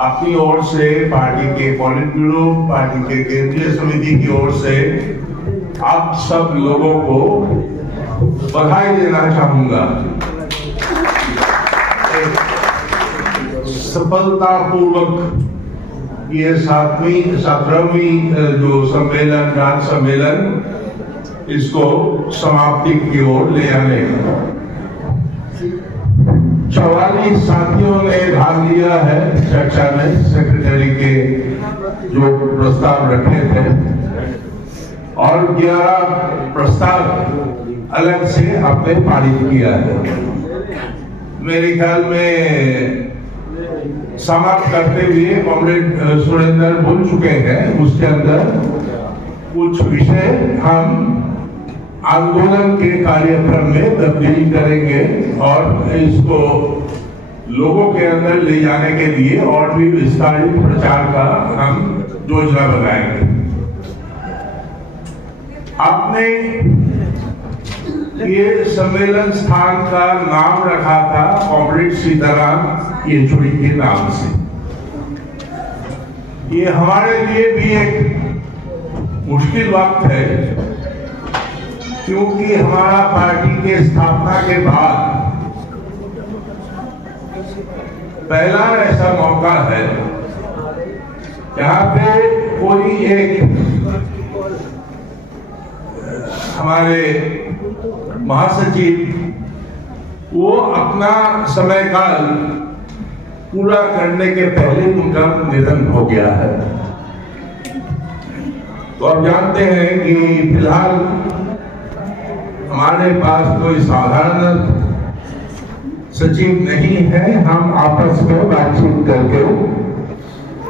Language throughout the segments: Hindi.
आपकी ओर से पार्टी के पॉलिट ब्यूरो, पार्टी के केंद्रीय समिति की ओर से आप सब लोगों को बधाई देना चाहूंगा। सफलतापूर्वक ये 17वीं जो सम्मेलन, राज्य सम्मेलन, इसको समाप्ति की ओर ले आने 44 साथियों ने भाग लिया है चर्चा में। सेक्रेटरी के जो प्रस्ताव रखे थे और 11 प्रस्ताव अलग से आपने पारित किया है। मेरे ख्याल में समाप्त करते हुए कॉमरेड सुरेंद्र बोल चुके हैं। उसके अंदर कुछ विषय हम आंदोलन के कार्यक्रम में तब्दील करेंगे और इसको लोगों के अंदर ले जाने के लिए और भी विस्तारित प्रचार का हम योजना बनाएंगे। आपने ये सम्मेलन स्थान का नाम रखा था कॉमरेड सीताराम येचुरी के नाम से। ये हमारे लिए भी एक मुश्किल वक्त है, क्योंकि हमारा पार्टी के स्थापना के बाद पहला ऐसा मौका है जहां पे कोई एक हमारे महासचिव वो अपना समय काल पूरा करने के पहले उनका निधन हो गया है। तो आप जानते हैं कि फिलहाल हमारे पास कोई साधारण सचिव नहीं है। हम आपस में बातचीत करके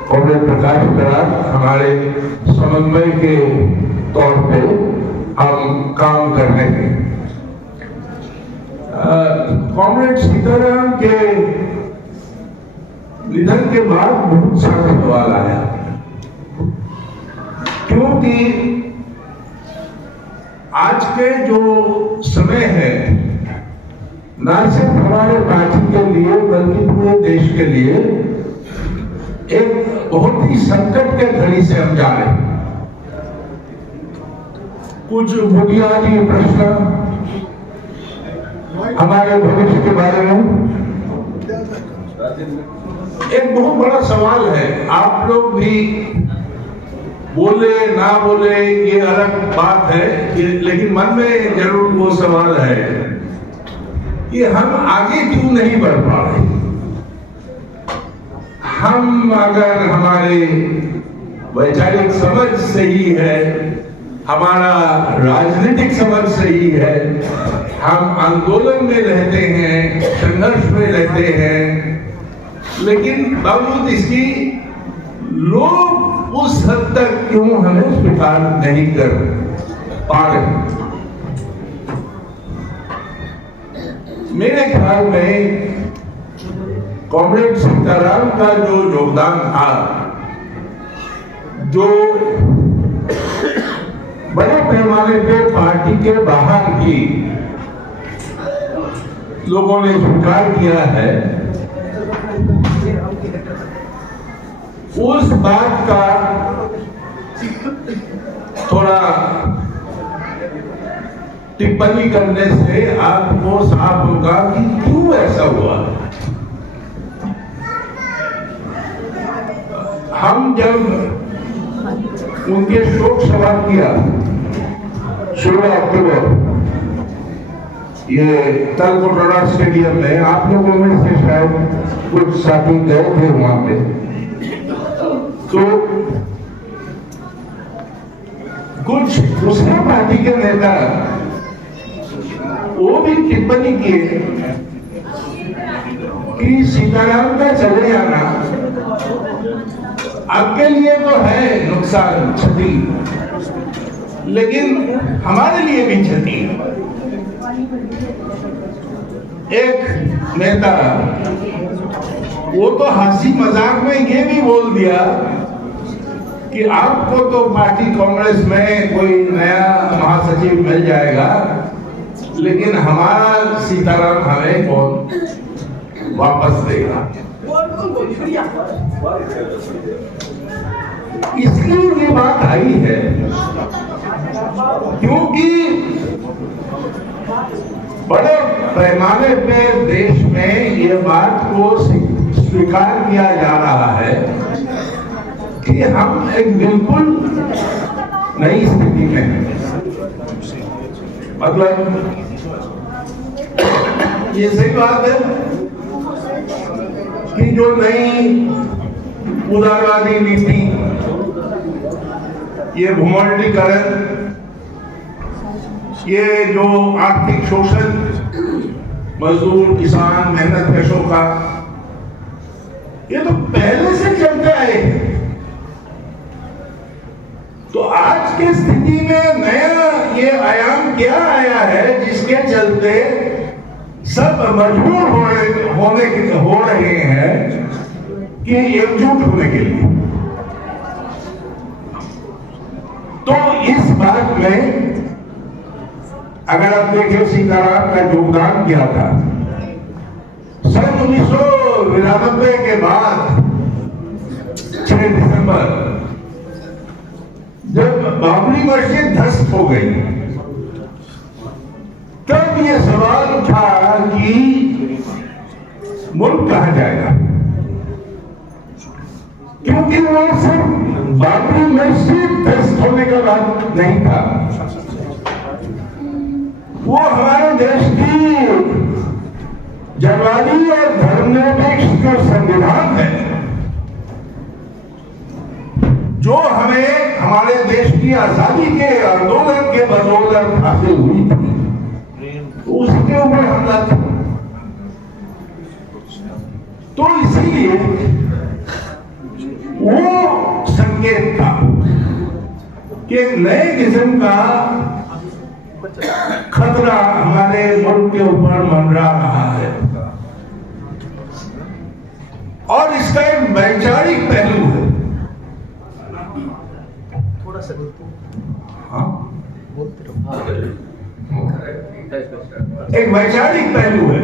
कॉमरेड प्रकाश बराड़ हमारे समन्वय के तौर पे हम काम कर रहे हैं। कॉमरेड सीताराम के निधन के बाद बहुत सारा सवाल आया, क्योंकि आज के जो समय है न सिर्फ हमारे पार्टी के लिए बल्कि पूरे देश के लिए एक बहुत ही संकट के घड़ी से हम जा रहे हैं। कुछ बुनियादी प्रश्न हमारे भविष्य के बारे में एक बहुत बड़ा सवाल है। आप लोग भी बोले ना बोले ये अलग बात है, लेकिन मन में जरूर वो सवाल है कि हम आगे क्यों नहीं बढ़ पा रहे। हम अगर हमारे वैचारिक समझ सही है, हमारा राजनीतिक समझ सही है, हम आंदोलन में रहते हैं, संघर्ष में रहते हैं, लेकिन बावजूद इसकी लोग उस हद तक क्यों हमें स्वीकार नहीं कर पा रहे। मेरे ख्याल में कॉमरेड सीताराम का जो योगदान था, जो बड़े पैमाने पे पार्टी के बाहर भी लोगों ने स्वीकार किया है, उस बात का थोड़ा टिप्पणी करने से आपको साफ होगा कि क्यों ऐसा हुआ। हम जब उनके शोक सभा किया 16 अक्टूबर ये तलकोटरा स्टेडियम में, आप लोगों में से शायद कुछ साथी गए थे वहां पे, तो कुछ दूसरे पार्टी के नेता वो भी टिप्पणी किए कि सीताराम का चले आना आपके लिए तो है नुकसान, क्षति, लेकिन हमारे लिए भी क्षति है। एक नेता वो तो हंसी मजाक में ये भी बोल दिया कि आपको तो पार्टी कांग्रेस में कोई नया महासचिव मिल जाएगा, लेकिन हमारा सीताराम हमें कौन वापस देगा। इसलिए ये बात आई है क्योंकि बड़े पैमाने पे देश में ये बात को स्वीकार किया जा रहा है कि हम एक बिल्कुल नई स्थिति में हैं। मतलब ये सही बात है कि जो नई उदारवादी नीति, ये भूमंडलीकरण, ये जो आर्थिक शोषण मजदूर, किसान, मेहनत कशों का, ये तो पहले से चलते आए हैं। तो आज की स्थिति में नया ये आयाम क्या आया है जिसके चलते सब मजबूर हो रहे हैं कि एकजुट होने के लिए। तो इस बात में अगर आप देखें सीताराम का योगदान क्या था। सन 1999 के बाद 6 दिसंबर जब बाबरी मस्जिद ध्वस्त हो गई, तब ये सवाल उठा कि मुल्क कहां जाएगा, क्योंकि वो सिर्फ बाबरी मस्जिद ध्वस्त होने का बात नहीं था, वो हमारे देश की जनवादी और धर्मनिरपेक्ष जो संविधान है, जो हमें हमारे देश की आजादी के आंदोलन के बदौलत हासिल हुई थी, तो उसके ऊपर हमला था। तो इसीलिए वो संकेत था कि नए किस्म का खतरा हमारे मुल्क के ऊपर मंडरा रहा है। और इसका एक वैचारिक पहलू है। हाँ? एक वैचारिक पहलू है।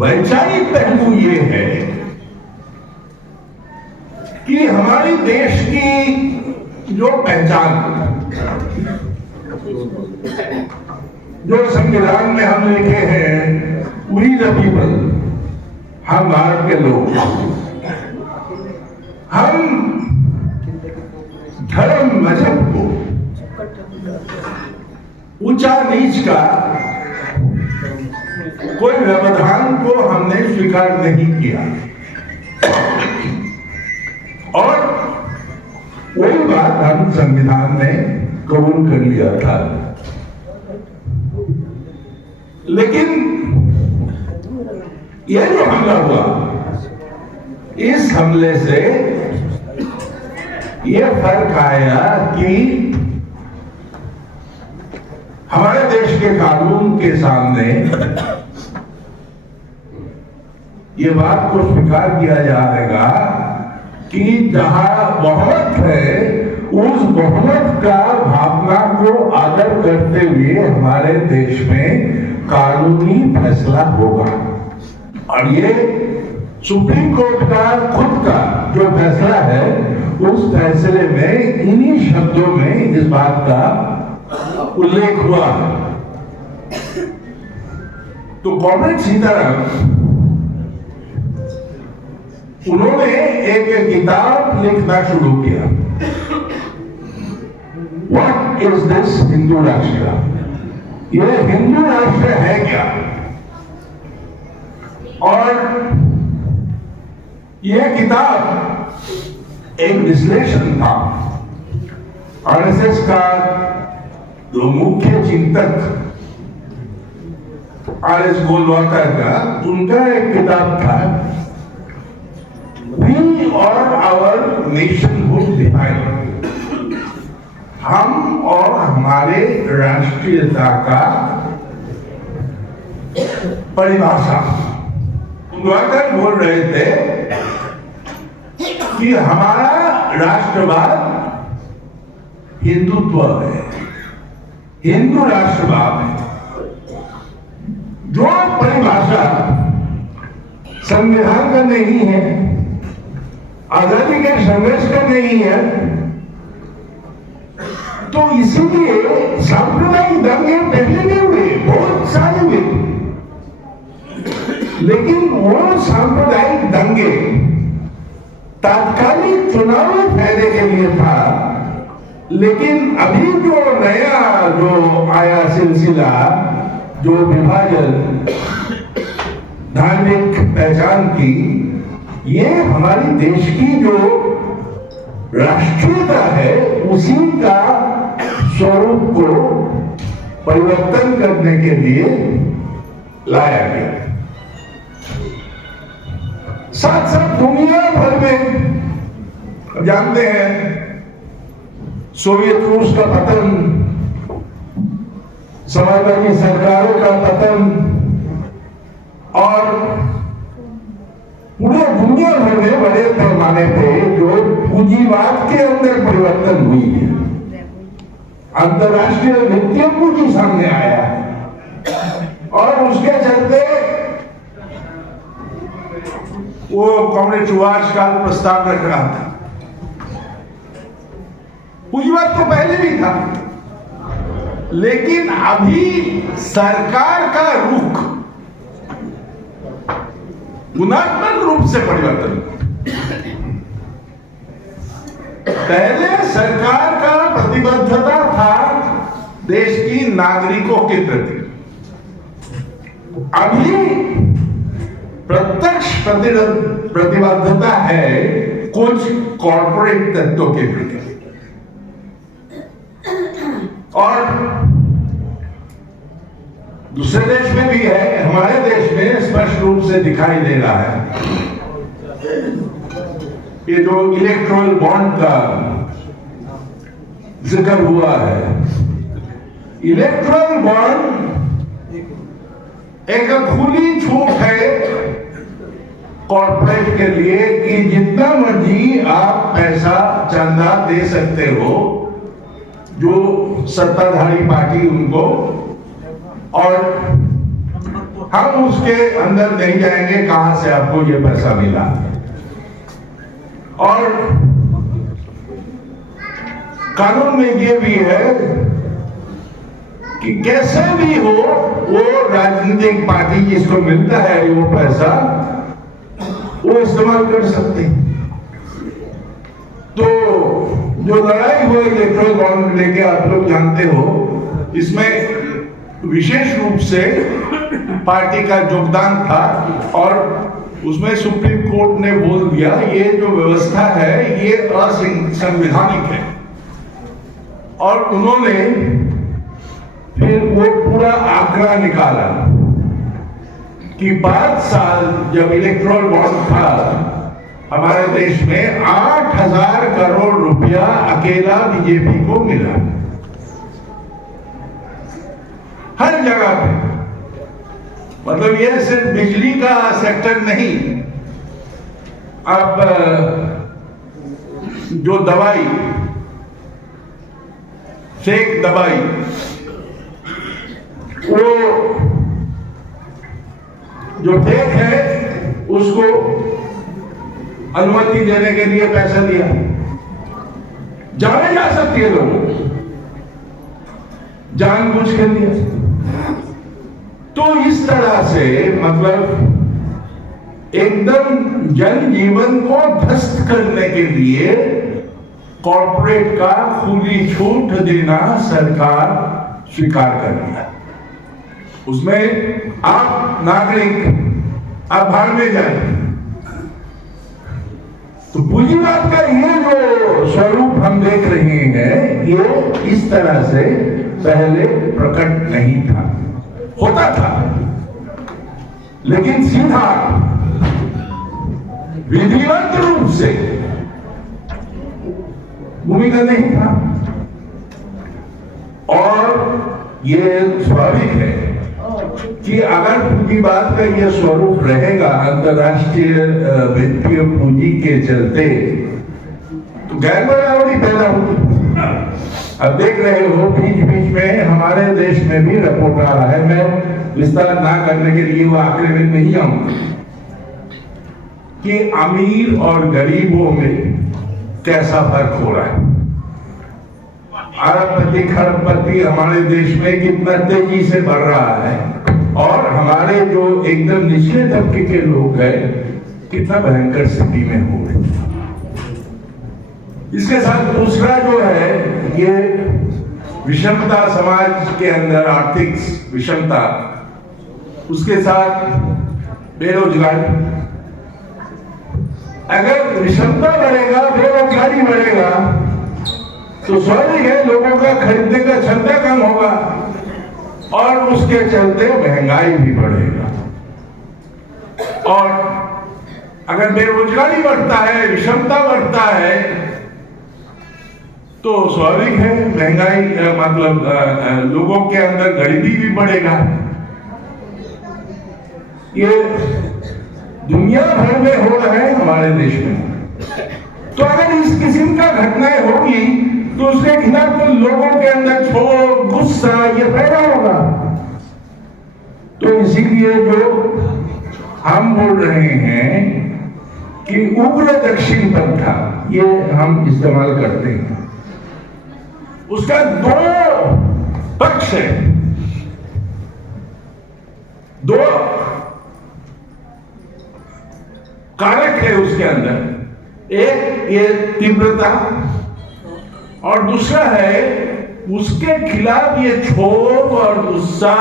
वैचारिक पहलू ये है कि हमारे देश की जो पहचान, जो संविधान में हम लिखे हैं, वी द पीपल, हम भारत के लोग, हम धर्म मजहब को, ऊंचा नीच का कोई व्यवधान को हमने स्वीकार नहीं किया। और वही बात हम संविधान में कबूल कर लिया था। लेकिन यह जो हमला हुआ, इस हमले से यह फर्क आया कि हमारे देश के कानून के सामने ये बात को स्वीकार किया जाएगा कि जहां बहुमत है, उस बहुमत का भावना को आदर करते हुए हमारे देश में कानूनी फैसला होगा। और ये सुप्रीम कोर्ट का खुद का जो फैसला है, उस फैसले में इन्हीं शब्दों में इस बात का उल्लेख हुआ। तो कॉमरेड सीताराम, उन्होंने एक किताब लिखना शुरू किया, व्हाट इज दिस हिंदू राष्ट्र, यह हिंदू राष्ट्र है क्या। और यह किताब एक विश्लेषण था। आरएसएस का जो मुख्य चिंतक आर.एस. गोलवाकर का, उनका एक किताब था, वी और आवर नेशनहुड डिफाइंड, हम और हमारे राष्ट्रीयता का परिभाषा। गोलवाकर बोल रहे थे कि हमारा राष्ट्रवाद हिंदुत्व है, हिंदू राष्ट्रवाद है। जो परिभाषा संविधान का नहीं है, आजादी के संघर्ष का नहीं है, तो इसीलिए सांप्रदायिक दंगे पहले नहीं हुए, बहुत सारे हुए, लेकिन वो सांप्रदायिक दंगे तात्कालिक चुनावी फायदे के लिए था। लेकिन अभी जो नया जो आया सिलसिला, जो विभाजन, धार्मिक पहचान की, ये हमारी देश की जो राष्ट्रीयता है उसी का स्वरूप को परिवर्तन करने के लिए लाया गया। साथ साथ दुनिया भर में जानते हैं सोवियत रूस का पतन, समाजवादी सरकारों का पतन, और पूरे दुनिया भर में बड़े पैमाने पे जो पूंजीवाद के अंदर परिवर्तन हुई है, अंतरराष्ट्रीय वित्तीय पूंजी सामने आया है, और उसके चलते वो कांग्रेस सुभाष का प्रस्ताव रख रहा था। पूंजीवाद तो पहले भी था, लेकिन अभी सरकार का रुख गुणात्मक रूप से परिवर्तन। पहले सरकार का प्रतिबद्धता था देश की नागरिकों के प्रति, अभी प्रत्यक्ष प्रतिबद्धता है कुछ कॉर्पोरेट तत्वों के प्रति। और दूसरे देश में भी है, हमारे देश में स्पष्ट रूप से दिखाई दे रहा है। ये जो इलेक्ट्रल बॉन्ड का जिक्र हुआ है, इलेक्ट्रल बॉन्ड एक खुली छूट है कॉर्पोरेट के लिए कि जितना मर्जी आप पैसा चंदा दे सकते हो, जो सत्ताधारी पार्टी उनको, और हम उसके अंदर नहीं जाएंगे कहां से आपको ये पैसा मिला। और कानून में ये भी है कि कैसे भी हो वो राजनीतिक पार्टी जिसको मिलता है वो पैसा, वो इस्तेमाल कर सकते। तो जो लड़ाई हुई इलेक्ट्रल बॉन्ड लेके आप लोग जानते हो, इसमें विशेष रूप से पार्टी का योगदान था, और उसमें सुप्रीम कोर्ट ने बोल दिया ये जो व्यवस्था है ये असंवैधानिक है। और उन्होंने फिर वो पूरा आंकड़ा निकाला कि 5 साल जब इलेक्ट्रल बॉन्ड था हमारे देश में 8,000 करोड़ रुपया अकेला बीजेपी को मिला, हर जगह पे। मतलब ये सिर्फ बिजली का सेक्टर नहीं, अब जो दवाई, फेक दवाई, वो जो फेक है उसको अनुमति देने के लिए पैसा दिया, जाने जा सकती है लोगों, जानबूझ के दिया। तो इस तरह से मतलब एकदम जनजीवन को ध्वस्त करने के लिए कॉर्पोरेट का खुली छूट देना सरकार स्वीकार कर लिया। उसमें आप नागरिक आप भाग में जाए। तो पूंजीवाद का ये जो स्वरूप हम देख रहे हैं, ये इस तरह से पहले प्रकट नहीं था, होता था लेकिन सीधा विधिवत रूप से भूमिका नहीं था। और ये स्वाभाविक है कि अगर पूंजीवाद का यह स्वरूप रहेगा अंतरराष्ट्रीय वित्तीय पूंजी के चलते, तो गैर बराबरी पैदा होगी। अब देख रहे हो बीच बीच में हमारे देश में भी रिपोर्ट आ रहा है, मैं विस्तार ना करने के लिए वो आंकड़े में नहीं आऊंगा, कि अमीर और गरीबों में कैसा फर्क हो रहा है। अरबपति खरबपति हमारे देश में कितना तेजी से बढ़ रहा है, और हमारे जो एकदम निचले तबके के लोग हैं कितना भयंकर स्थिति में हो रहे हैं। इसके साथ दूसरा जो है ये विषमता, समाज के अंदर आर्थिक विषमता, उसके साथ बेरोजगारी। अगर विषमता बढ़ेगा, बेरोजगारी बढ़ेगा, तो स्वाभाविक है लोगों का खरीदने का क्षमता कम होगा और उसके चलते महंगाई भी बढ़ेगा। और अगर बेरोजगारी बढ़ता है, विषमता बढ़ता है, तो स्वाभाविक है महंगाई मतलब लोगों के अंदर गरीबी भी बढ़ेगा। ये दुनिया भर में हो रहा है हमारे देश में। तो अगर इस किस्म का घटनाएं होगी तो उसके खिलाफ तो लोगों के अंदर क्षोभ, गुस्सा ये पैदा होगा। तो इसीलिए जो हम बोल रहे हैं कि उग्र दक्षिण पंथा, ये हम इस्तेमाल करते हैं। उसका दो पक्ष है, दो कारक है उसके अंदर। एक ये तीव्रता और दूसरा है उसके खिलाफ ये क्षोभ और गुस्सा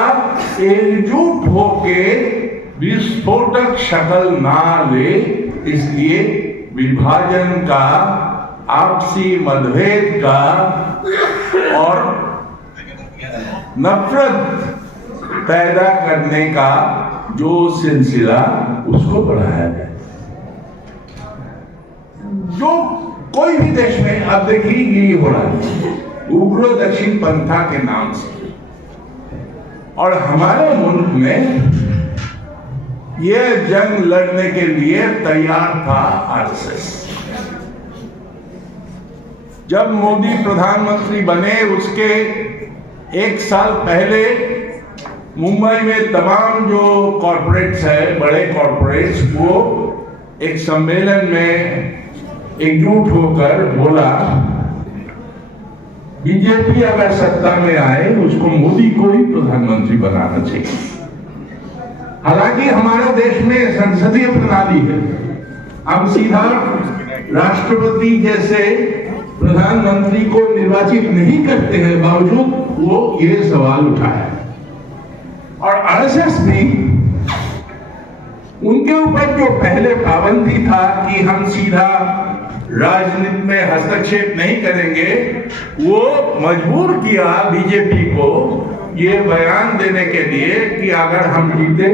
एकजुट होके विस्फोटक शक्ल ना ले, इसलिए विभाजन का, आपसी मतभेद का और नफरत पैदा करने का जो सिलसिला उसको बढ़ाया जाए। जो कोई भी देश में अब देखिए यही हो रहा है उग्र दक्षिण पंथा के नाम से, और हमारे मुल्क में यह जंग लड़ने के लिए तैयार था आरएसएस। जब मोदी प्रधानमंत्री बने उसके एक साल पहले मुंबई में तमाम जो कॉर्पोरेट्स है, बड़े कॉर्पोरेट्स, वो एक सम्मेलन में एकजुट होकर बोला बीजेपी अगर सत्ता में आए उसको मोदी को ही प्रधानमंत्री बनाना चाहिए। हालांकि हमारे देश में संसदीय प्रणाली है, हम सीधा राष्ट्रपति जैसे प्रधानमंत्री को निर्वाचित नहीं करते हैं, बावजूद वो ये सवाल उठाया। और आरएसएस भी उनके ऊपर जो पहले पाबंदी था कि हम सीधा राजनीति में हस्तक्षेप नहीं करेंगे, वो मजबूर किया बीजेपी को ये बयान देने के लिए कि अगर हम जीते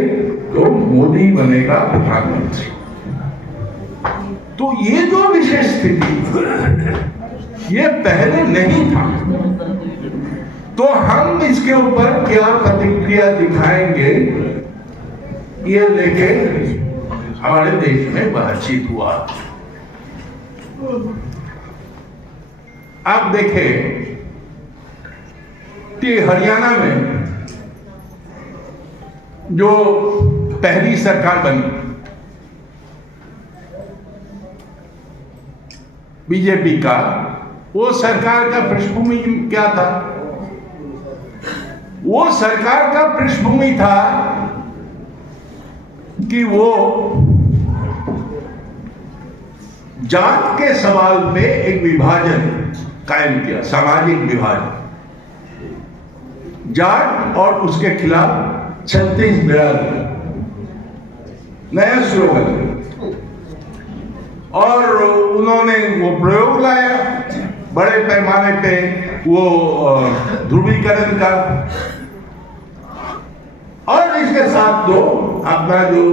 तो मोदी बनेगा प्रधानमंत्री। तो ये जो विशेष स्थिति ये पहले नहीं था, तो हम इसके ऊपर क्या प्रतिक्रिया दिखाएंगे, ये लेके हमारे देश में बातचीत हुआ। आप देखें कि हरियाणा में जो पहली सरकार बनी बीजेपी का, वो सरकार का पृष्ठभूमि क्या था? वो सरकार का पृष्ठभूमि था कि वो जात के सवाल पे एक विभाजन कायम किया, सामाजिक विभाजन, जाट और उसके खिलाफ 36 बिरादरी, नया स्लोगन। और उन्होंने वो प्रयोग लाया बड़े पैमाने पे, वो ध्रुवीकरण का, और इसके साथ तो अपना जो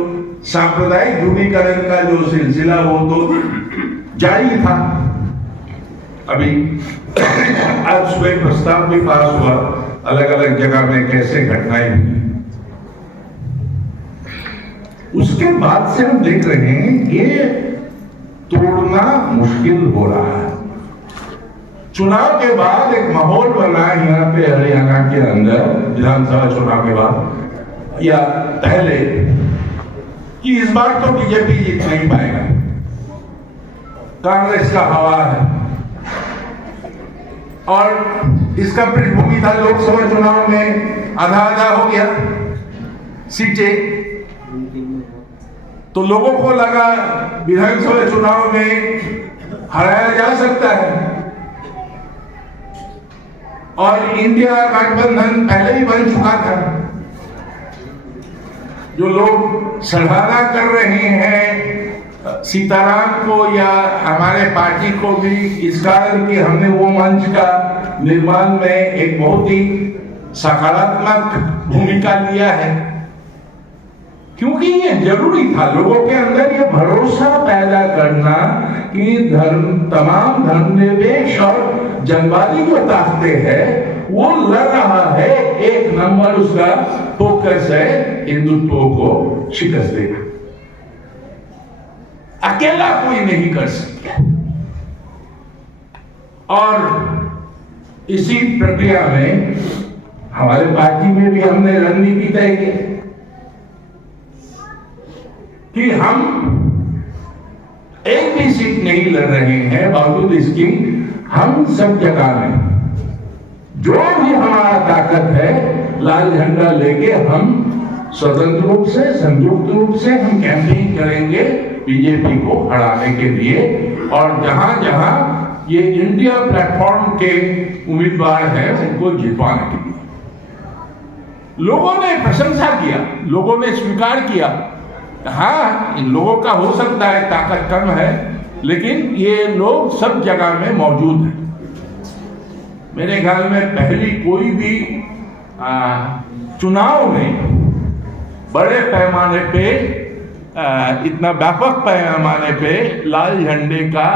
सांप्रदायिक ध्रुवीकरण का जो सिलसिला वो तो जारी था। अभी आज सुबह प्रस्ताव भी पास हुआ, अलग अलग जगह में कैसे घटनाएं हुई। उसके बाद से हम देख रहे हैं ये तोड़ना मुश्किल हो रहा है। चुनाव के बाद एक माहौल बना यहाँ पे हरियाणा के अंदर विधानसभा चुनाव के बाद या पहले कि इस बार तो बीजेपी जीत नहीं पाएगा, कांग्रेस का हवा है। और इसका पृष्ठभूमि था लोकसभा चुनाव में आधा आधा हो गया सीटें, तो लोगों को लगा विधानसभा चुनाव में हराया जा सकता है। और इंडिया गठबंधन पहले ही बन चुका था। जो लोग सराहना कर रहे हैं सीताराम को या हमारे पार्टी को भी इस कारण कि हमने वो मंच का निर्माण में एक बहुत ही सकारात्मक भूमिका लिया है, क्योंकि ये जरूरी था लोगों के अंदर ये भरोसा पैदा करना कि तमाम धर्मनिरपेक्ष और जनवादी जो ताकतें हैं वो लड़ रहा है, एक नंबर उसका फोकस है हिंदुत्व को शिकस्त देना। अकेला कोई नहीं कर सकता। और इसी प्रक्रिया में हमारे पार्टी में भी हमने रणनीति तय की कि हम एक भी सीट नहीं लड़ रहे हैं, बावजूद इसकी हम सब जगह में जो भी हमारा ताकत है लाल झंडा लेके हम स्वतंत्र रूप से संयुक्त रूप से हम कैंपेन करेंगे बीजेपी को हराने के लिए। और जहां जहां ये इंडिया प्लेटफॉर्म के उम्मीदवार हैं उनको जितवाने के लिए लोगों ने प्रशंसा किया, लोगों ने स्वीकार किया। हाँ, इन लोगों का हो सकता है ताकत कम है, लेकिन ये लोग सब जगह में मौजूद हैं। मेरे ख्याल में पहली कोई भी चुनाव में बड़े पैमाने पे इतना व्यापक पैमाने पे लाल झंडे का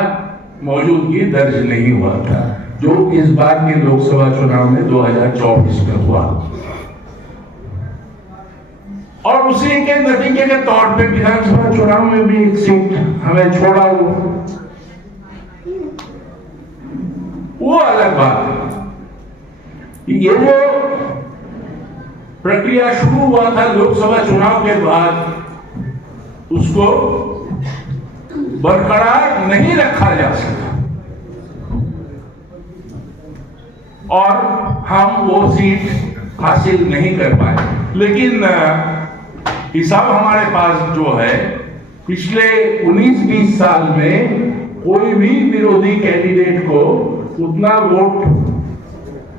मौजूदगी दर्ज नहीं हुआ था, जो इस बार के लोकसभा चुनाव में 2024 में हुआ। और उसी के नतीजे के तौर पे विधानसभा चुनाव में भी एक सीट हमें छोड़ा हुआ, वो अलग बात है। ये जो प्रक्रिया शुरू हुआ था लोकसभा चुनाव के बाद, उसको बरकरार नहीं रखा जा सका और हम वो सीट हासिल नहीं कर पाए। लेकिन हिसाब हमारे पास जो है, पिछले 19-20 साल में कोई भी विरोधी कैंडिडेट को उतना वोट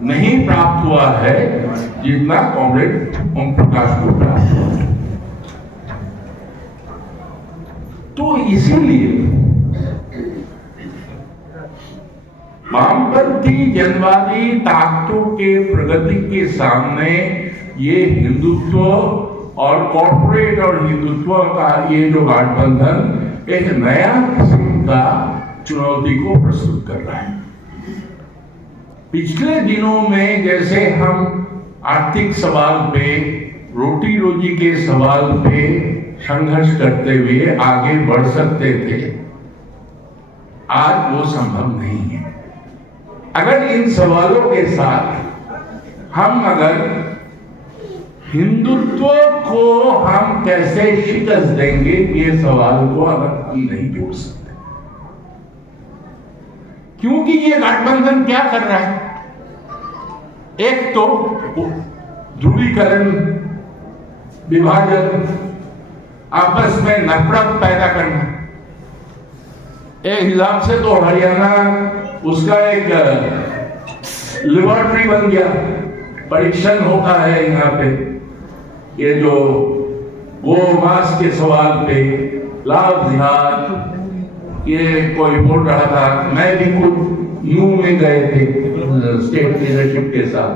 नहीं प्राप्त हुआ है जितना कॉमरेड ओम प्रकाश को प्राप्त हुआ। तो इसीलिए वामपंथी जनवादी ताकतों के प्रगति के सामने ये हिंदुत्व और कॉर्पोरेट और हिंदुत्व का ये जो गठबंधन एक नया किस्म का चुनौती को प्रस्तुत कर रहा है। पिछले दिनों में जैसे हम आर्थिक सवाल पे, रोटी रोजी के सवाल पे संघर्ष करते हुए आगे बढ़ सकते थे, आज वो संभव नहीं है। अगर इन सवालों के साथ हम अगर हिंदुत्व को हम कैसे शिकस्त देंगे, ये सवाल को अगर हम नहीं जोड़ सकते, क्योंकि ये गठबंधन क्या कर रहा है, एक तो ध्रुवीकरण, विभाजन, आपस में नफरत पैदा करना। एक हिसाब से तो हरियाणा उसका एक लेबोरेटरी बन गया, परीक्षण होता है यहाँ पे। ये जो गो मास के सवाल पे लाभ जिहाद, ये कोई बोल रहा था, मैं भी खुद न्यू में गए थे स्टेट लीडरशिप के साथ,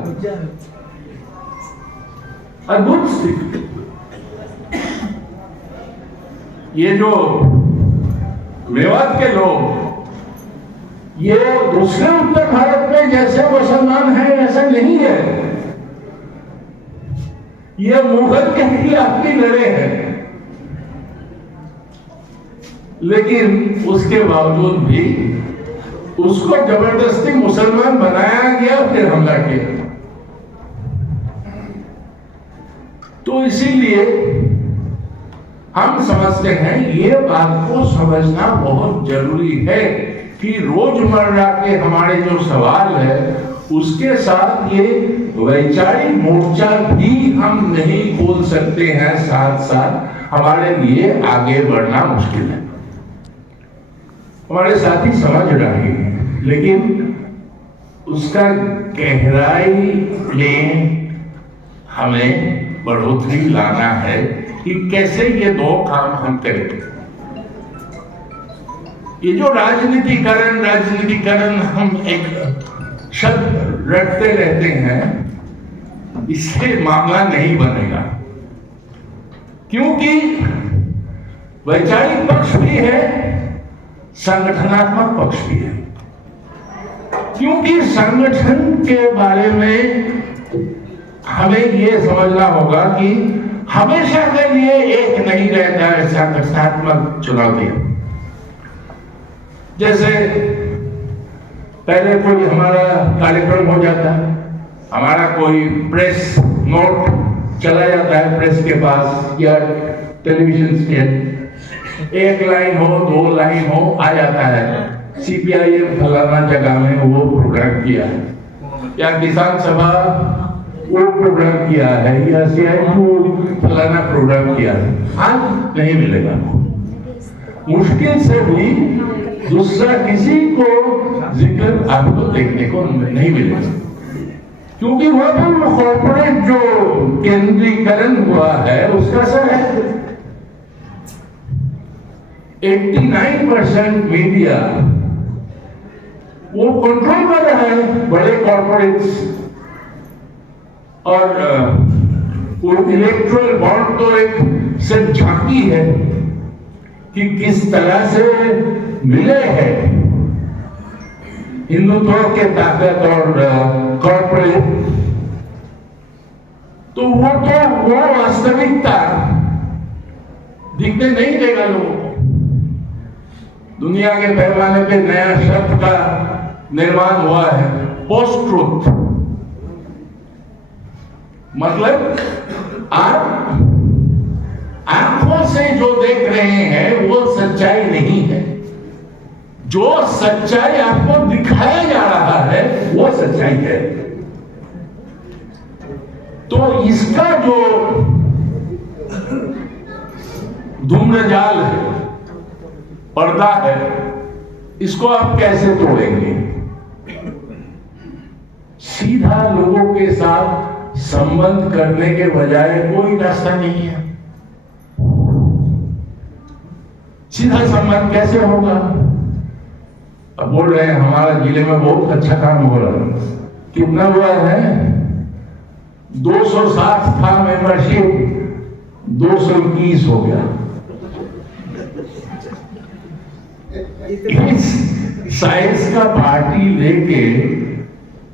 अद्भुत स्थिति। ये जो मेवात के लोग, ये दूसरे उत्तर भारत में जैसे मुसलमान है ऐसा नहीं है, ये मुगल के खिलाफ भी लड़े हैं, लेकिन उसके बावजूद भी उसको जबरदस्ती मुसलमान बनाया गया, फिर हमला किया। तो इसीलिए हम समझते हैं ये बात को समझना बहुत जरूरी है कि रोजमर्रा के हमारे जो सवाल है उसके साथ ये वैचारिक मोर्चा भी हम नहीं खोल सकते हैं, साथ साथ हमारे लिए आगे बढ़ना मुश्किल है। हमारे साथी समझ रहे हैं, लेकिन उसका गहराई में हमें बढ़ोतरी लाना है कि कैसे ये दो काम हम करेंगे। ये जो राजनीतिकरण हम एक शब्द रटते रहते हैं, इससे मामला नहीं बनेगा, क्योंकि वैचारिक पक्ष भी है, संगठनात्मक पक्ष भी है। क्योंकि संगठन के बारे में हमें यह समझना होगा कि हमेशा के लिए एक नहीं रहता है संगठनात्मक चुनौतियां। जैसे पहले कोई हमारा कार्यक्रम हो जाता है, हमारा कोई प्रेस नोट चला जाता है प्रेस के पास या टेलीविजन स्टेशन, एक लाइन हो, दो लाइन हो, आ जाता है CPIM फलाना जगह में वो प्रोग्राम किया है, या किसान सभा वो प्रोग्राम किया है, या CIU फलाना प्रोग्राम किया है। आज नहीं मिलेगा, मुश्किल से भी दूसरा किसी को जिक्र आपको देखने को नहीं मिलेगा, क्योंकि वह तो कॉर्पोरेट जो केंद्रीकरण हुआ है उसका असर है। 89% मीडिया वो कंट्रोल कर रहा है बड़े कॉर्पोरेट्स, और वो इलेक्ट्रल बॉन्ड तो एक सिर्फ झांकी है कि किस तरह से मिले हैं हिंदुत्व के ताकत और कॉर्पोरेट। तो वो वास्तविकता दिखने नहीं देगा लोगों को। दुनिया के पैमाने पे नया शब्द का निर्माण हुआ है, पोस्ट ट्रुथ। मतलब आप आंखों से जो देख रहे हैं वो सच्चाई नहीं है, जो सच्चाई आपको दिखाया जा रहा है वो सच्चाई है। तो इसका जो धूम्रजाल है, पर्दा है, इसको आप कैसे तोड़ेंगे? सीधा लोगों के साथ संबंध करने के बजाय कोई रास्ता नहीं है। सीधा संबंध कैसे होगा? अब बोल रहे हैं हमारा जिले में बहुत अच्छा काम हो रहा है। कितना हुआ है? 260 था मेंबरशिप, 221 हो गया। साइंस का पार्टी लेके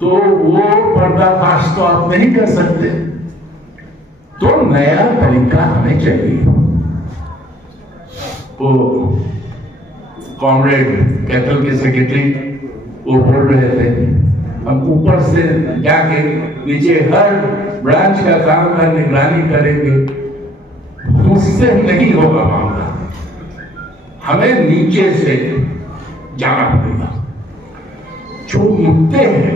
तो वो पर्दाफाश तो आप नहीं कर सकते। तो नया तरीका हमें चाहिए। वो कॉमरेड कैथल के सेक्रेटरी वो बोल रहे थे, हम ऊपर से जाके नीचे हर ब्रांच का काम का निगरानी करेंगे, उससे नहीं होगा मामला। हमें नीचे से जाना पड़ेगा। जो मुद्दे हैं,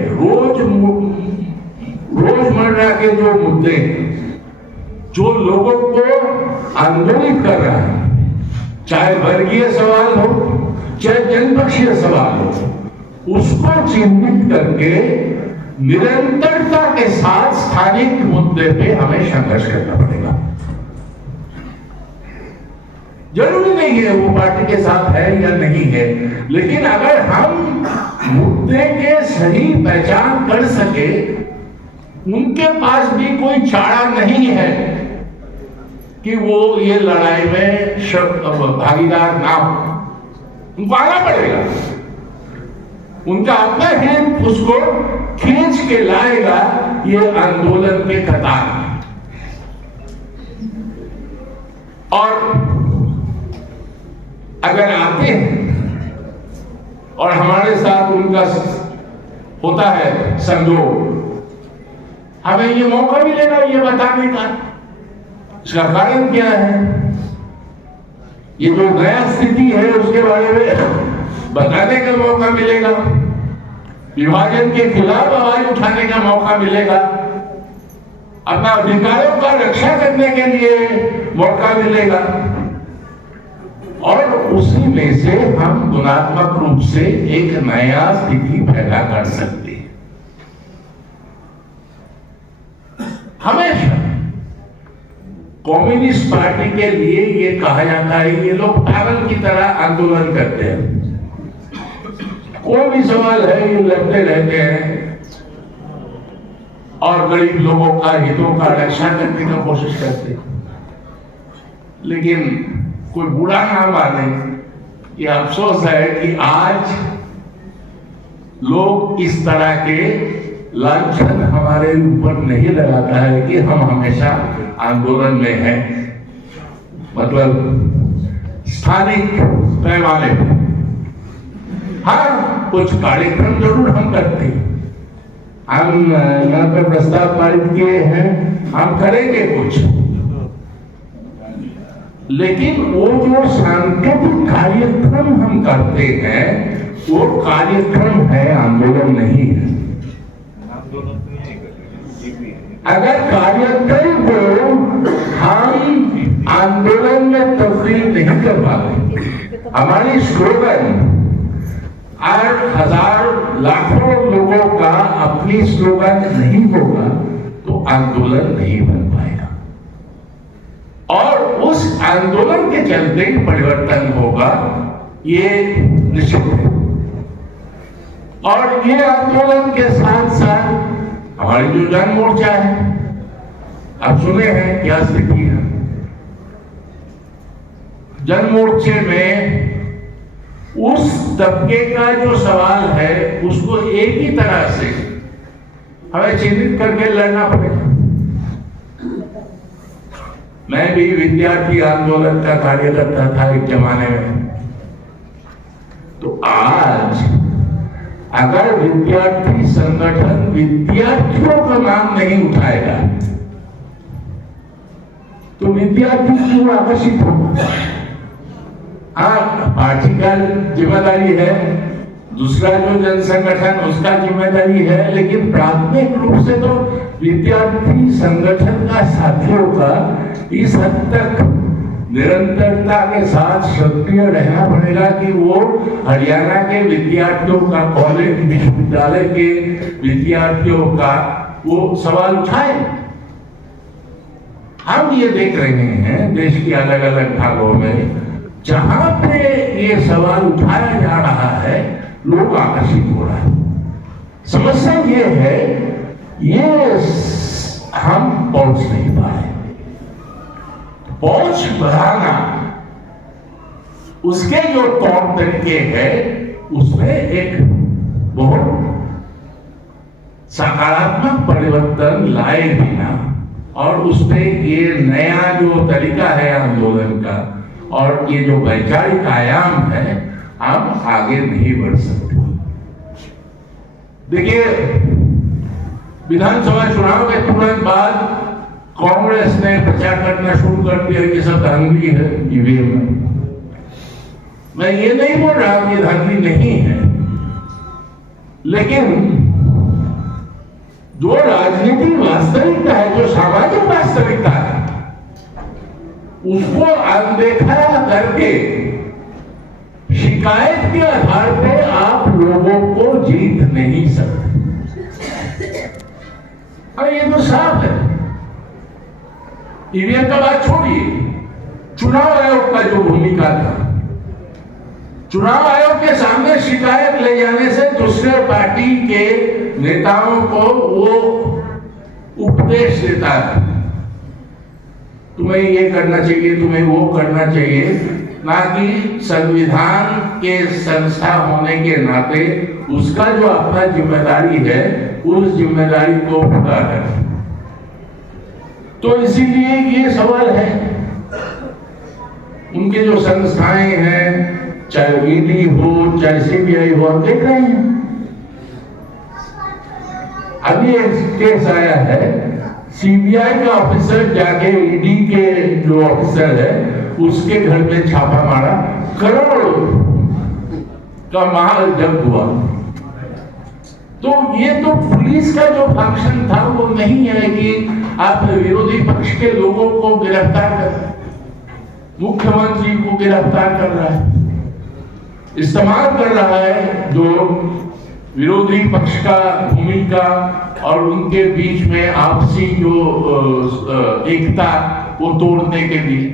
रोजमर्रा के जो मुद्दे हैं, जो लोगों को आंदोलित कर रहा है, चाहे वर्गीय सवाल हो, चाहे जनपक्षीय सवाल हो, उसको चिन्हित करके निरंतरता के साथ स्थानिक मुद्दे पे हमें संघर्ष करना पड़ेगा। जरूरी नहीं है वो पार्टी के साथ है या नहीं है, लेकिन अगर हम मुद्दे के सही पहचान कर सके, उनके पास भी कोई चारा नहीं है कि वो ये लड़ाई में भागीदार ना हो, उनको आना पड़ेगा। उनका अपना हित उसको खींच के लाएगा ये आंदोलन के कतार में। और अगर आते हैं और हमारे साथ उनका होता है संजोग, हमें ये मौका मिलेगा ये बताने का। इसका कारण क्या है? ये जो नया स्थिति है उसके बारे में बताने का मौका मिलेगा, विभाजन के खिलाफ आवाज उठाने का मौका मिलेगा, अपना अधिकारों का रक्षा करने के लिए मौका मिलेगा, और उसी में से हम गुणात्मक रूप से एक नया स्थिति पैदा कर सकते हैं। हमेशा कम्युनिस्ट पार्टी के लिए ये कहा जाता है ये लोग पागल की तरह आंदोलन करते हैं, कोई भी सवाल है ये लड़ते रहते हैं और गरीब लोगों का हितों का रक्षा करने का कोशिश करते हैं। लेकिन कोई बुरा ना माने, ये अफसोस है कि आज लोग इस तरह के लांछन हमारे ऊपर नहीं लगाता है कि हम हमेशा आंदोलन में हैं, मतलब स्थानिक पैमाने पर। हाँ, कुछ कार्यक्रम जरूर हम करते हैं, हम यहाँ पर प्रस्ताव पारित किए हैं, हम करेंगे कुछ, लेकिन वो जो सांकेतिक कार्यक्रम हम करते हैं वो कार्यक्रम है, आंदोलन नहीं है। अगर कार्यक्रम को हम आंदोलन में तब्दील नहीं कर पाते, हमारी स्लोगन और हजार लाखों लोगों का अपनी स्लोगन नहीं होगा तो आंदोलन नहीं बन पाएगा, और उस आंदोलन के चलते परिवर्तन होगा, ये निश्चित है। और ये आंदोलन के साथ साथ हमारी जो जन मोर्चा है, आप सुने हैं क्या स्थिति है जन मोर्चे में। उस तबके का जो सवाल है उसको एक ही तरह से हमें चिन्हित करके लड़ना पड़ेगा। मैं भी विद्यार्थी आंदोलन का कार्यकर्ता था एक जमाने में, तो आज अगर विद्यार्थी संगठन विद्यार्थियों का नाम नहीं उठाएगा तो विद्यार्थी क्यों आकर्षित होगा? हाँ, पार्टी का जिम्मेदारी है, दूसरा जो जन संगठन उसका जिम्मेदारी है, लेकिन प्राथमिक रूप से तो विद्यार्थी संगठन का साथियों का इस हद तक निरंतरता के साथ सक्रिय रहना पड़ेगा कि वो हरियाणा के विद्यार्थियों का, कॉलेज विश्वविद्यालय के विद्यार्थियों का वो सवाल उठाए। हम ये देख रहे हैं देश के अलग अलग भागों में जहां पे ये सवाल उठाया जा रहा है लोग आकर्षित हो रहा है। समस्या ये है ये हम पहुंच नहीं पाए। पहुंच बढ़ाना, उसके जो तौर तरीके हैं उसमें एक बहुत सकारात्मक परिवर्तन लाए बिना, और उसमें ये नया जो तरीका है आंदोलन का और ये जो वैचारिक आयाम है, हम आगे नहीं बढ़ सकते। देखिए, विधानसभा चुनाव के तुरंत बाद कांग्रेस ने प्रचार करना शुरू कर दिया कि सब धांधली है ईवीएम में। मैं ये नहीं बोल रहा कि धांधली नहीं है, लेकिन जो राजनीतिक वास्तविकता है, जो सामाजिक वास्तविकता है, उसको अनदेखा करके शिकायत के आधार पे आप लोगों को जीत नहीं सकते। अरे ये तो साफ है। ईवीएम का बात छोड़िए, चुनाव आयोग का जो भूमिका था, चुनाव आयोग के सामने शिकायत ले जाने से दूसरे पार्टी के नेताओं को वो उपदेश देता है, तुम्हें ये करना चाहिए, तुम्हें वो करना चाहिए, ना कि संविधान के संस्था होने के नाते उसका जो अपना जिम्मेदारी है उस जिम्मेदारी को पूरा करें। तो इसीलिए ये सवाल है, उनके जो संस्थाएं हैं, चाहे ईडी हो चाहे सीबीआई हो, हम देख रहे हैं। अभी एक केस आया है, सीबीआई का ऑफिसर जाके ईडी के जो ऑफिसर है उसके घर में छापा मारा, करोड़ों का माल जब्त हुआ। तो ये तो पुलिस का जो फंक्शन था वो नहीं है कि आप विरोधी पक्ष के लोगों को गिरफ्तार कर, मुख्यमंत्री को गिरफ्तार कर रहा है, इस्तेमाल कर रहा है जो विरोधी पक्ष का भूमिका और उनके बीच में आपसी जो एकता को तोड़ने के लिए।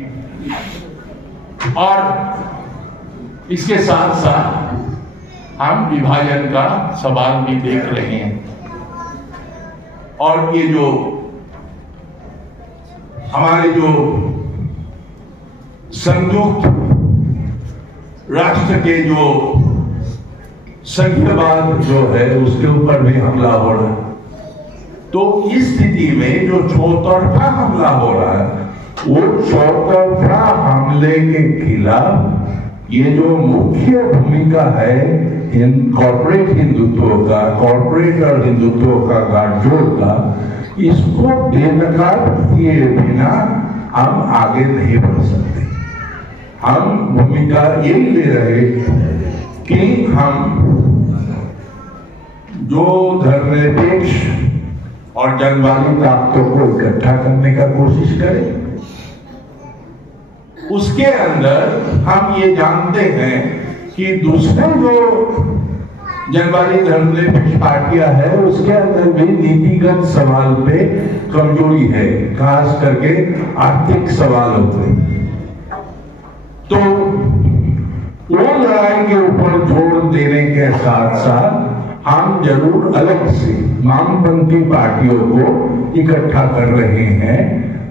और इसके साथ साथ हम विभाजन का सवाल भी देख रहे हैं। और ये जो हमारे जो संयुक्त राष्ट्र के जो संघीयवाद जो है उसके ऊपर भी हमला हो रहा है। तो इस स्थिति में जो चौतरफा हमला हो रहा है, वो चौतरफा हमले के खिलाफ ये जो मुख्य भूमिका है कॉर्पोरेट हिंदुत्व का, कॉर्पोरेट और हिंदुत्व का गाठजोड़ का, इसको बेनकाब किए बिना हम आगे नहीं बढ़ सकते। हम भूमिका ये ले रहे कि हम जो धर्मनिरपेक्ष और जनवादी ताकतों को इकट्ठा करने का कोशिश करें। उसके अंदर हम ये जानते हैं कि दूसरे जो जनवादी धर्मनिरपेक्ष पार्टियां है उसके अंदर भी नीतिगत सवाल पे कमजोरी है, खास करके आर्थिक सवालों पे। तो वो लड़ाई के ऊपर जोर देने के साथ साथ हम जरूर अलग से वामपंथी पार्टियों को इकट्ठा कर रहे हैं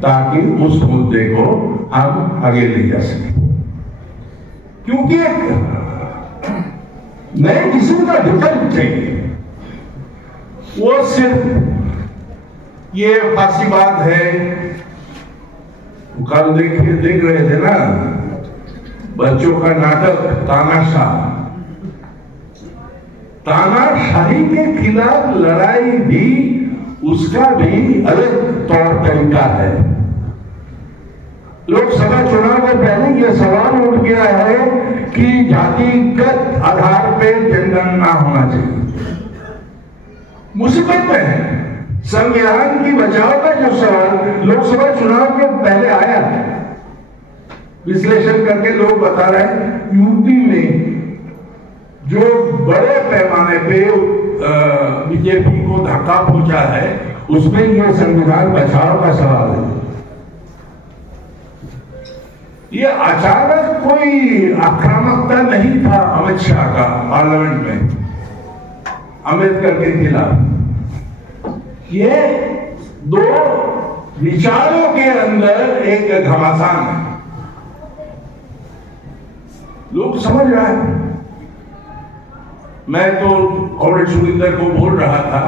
ताकि उस मुद्दे को हम आगे ले जा सकें। क्योंकि एक नए किस्म का विकल्प चाहिए। वो सिर्फ ये फांसीवाद है। कल देख रहे थे ना बच्चों का नाटक तानाशाही के खिलाफ लड़ाई भी, उसका भी अलग तौर तरीका है। लोकसभा चुनाव के पहले यह सवाल उठ गया है कि जातिगत आधार पे जनगणना होना चाहिए। मुसीबत में है। संविधान की बचाव का जो सवाल लोकसभा चुनाव के पहले आया, विश्लेषण करके लोग बता रहे हैं यूपी में जो बड़े पैमाने पे बीजेपी को धक्का पहुंचा है उसमें यह संविधान बचाव का सवाल है। ये अचानक कोई आक्रामकता नहीं था अमित शाह का पार्लियामेंट में अम्बेडकर के खिलाफ। ये दो विचारों के अंदर एक घमासान है। लोग समझ रहे हैं। मैं तो कॉमरेड सुरेंद्र को बोल रहा था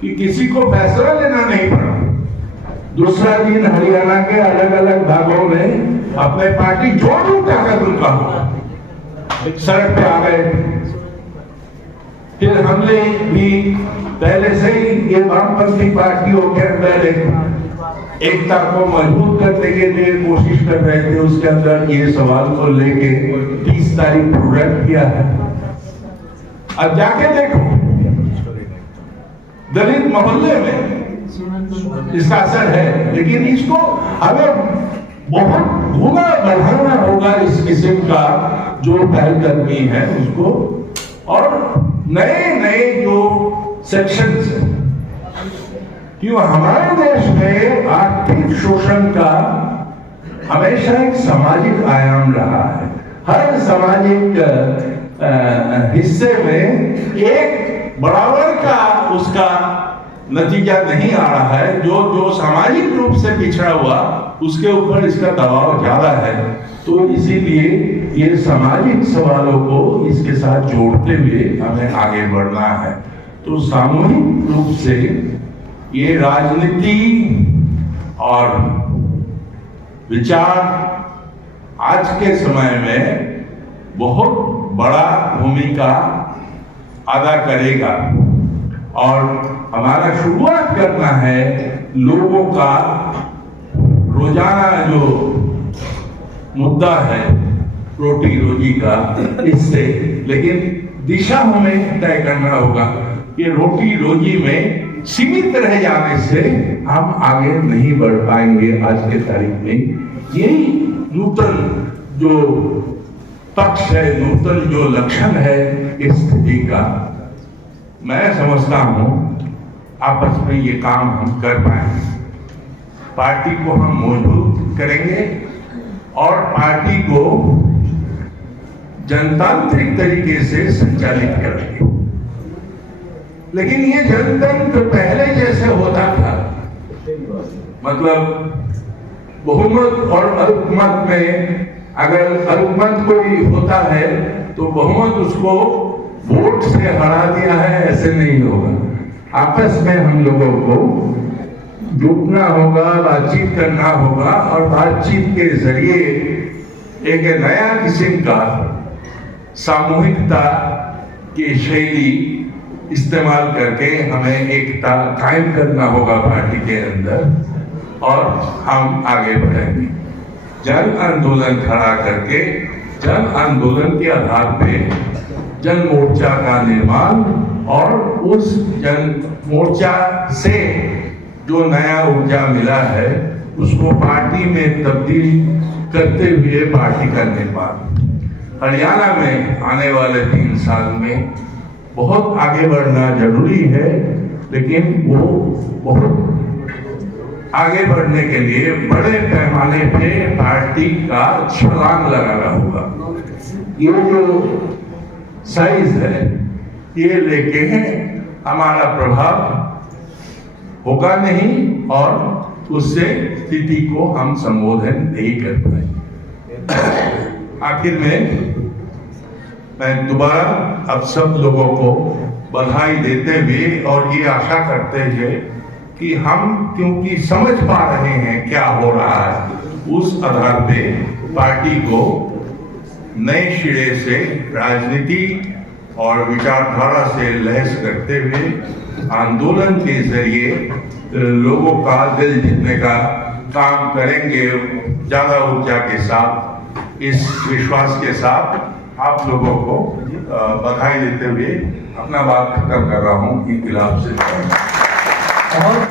कि किसी को फैसला लेना नहीं पड़ा। दूसरा दिन हरियाणा के अलग अलग भागों में अपने पार्टी जो भी ताकत उनका हो सड़क पे आ गए। फिर हमने भी पहले से ही ये वामपंथी पार्टियों के अंदर एकता को मजबूत करने के लिए कोशिश कर रहे थे। उसके अंदर ये सवाल को लेके 30 तारीख प्रोग्राम किया है। अब जाके देखो दलित मोहल्ले में इसका असर है, लेकिन इसको हमें बहुत गुना बढ़ाना होगा। इस किस्म का जो पहलकदमी है उसको, और नए नए जो सेक्शंस हैं, क्यों हमारे देश में आर्थिक शोषण का हमेशा एक सामाजिक आयाम रहा है। हर सामाजिक हिस्से में एक बराबर का उसका नतीजा नहीं आ रहा है। जो सामाजिक रूप से पिछड़ा हुआ उसके ऊपर इसका दबाव ज्यादा है। तो इसीलिए ये सामाजिक सवालों को इसके साथ जोड़ते हुए हमें आगे बढ़ना है। तो सामूहिक रूप से ये राजनीति और विचार आज के समय में बहुत बड़ा भूमिका अदा करेगा। और हमारा शुरुआत करना है लोगों का रोजाना जो मुद्दा है रोटी रोजी का, इससे। लेकिन दिशा हमें तय करना होगा कि रोटी रोजी में सीमित रह जाने से हम आगे नहीं बढ़ पाएंगे। आज के तारीख में यही नूतन जो पक्ष है, नूतन जो लक्षण है इस स्थिति का, मैं समझता हूं आपस में ये काम हम कर पाएंगे। पार्टी को हम मजबूत करेंगे और पार्टी को जनतांत्रिक तरीके से संचालित करेंगे। लेकिन ये जनतंत्र पहले जैसे होता था, मतलब बहुमत और अल्पमत में, अगर अल्पमत कोई होता है तो बहुमत उसको वोट से हरा दिया है, ऐसे नहीं होगा। आपस में हम लोगों को जुटना होगा, बातचीत करना होगा और बातचीत के जरिए एक नया किस्म का सामूहिकता की शैली इस्तेमाल करके हमें एकता कायम करना होगा पार्टी के अंदर और हम आगे बढ़ेंगे। जन आंदोलन खड़ा करके, जन आंदोलन के आधार पे जन मोर्चा का निर्माण और उस जन मोर्चा से जो नया ऊर्जा मिला है उसको पार्टी में तब्दील करते हुए पार्टी का निर्माण। हरियाणा में आने वाले 3 साल में बहुत आगे बढ़ना जरूरी है, लेकिन वो बहुत आगे बढ़ने के लिए बड़े पैमाने पे पार्टी का छलांग लगाना होगा। ये जो साइज है ये लेके हमारा प्रभाव होगा नहीं और उससे स्थिति को हम संबोधन नहीं कर पाएंगे। आखिर में मैं दोबारा अब सब लोगों को बधाई देते हुए और ये आशा करते हुए कि हम क्योंकि समझ पा रहे हैं क्या हो रहा है, उस आधार पे पार्टी को नए सिरे से राजनीति और विचारधारा से लैस करते हुए आंदोलन के जरिए लोगों का दिल जीतने का काम करेंगे। ज्यादा ऊर्जा के साथ, इस विश्वास के साथ आप लोगों को बधाई देते हुए अपना बात खत्म कर रहा हूँ। इनकलाब से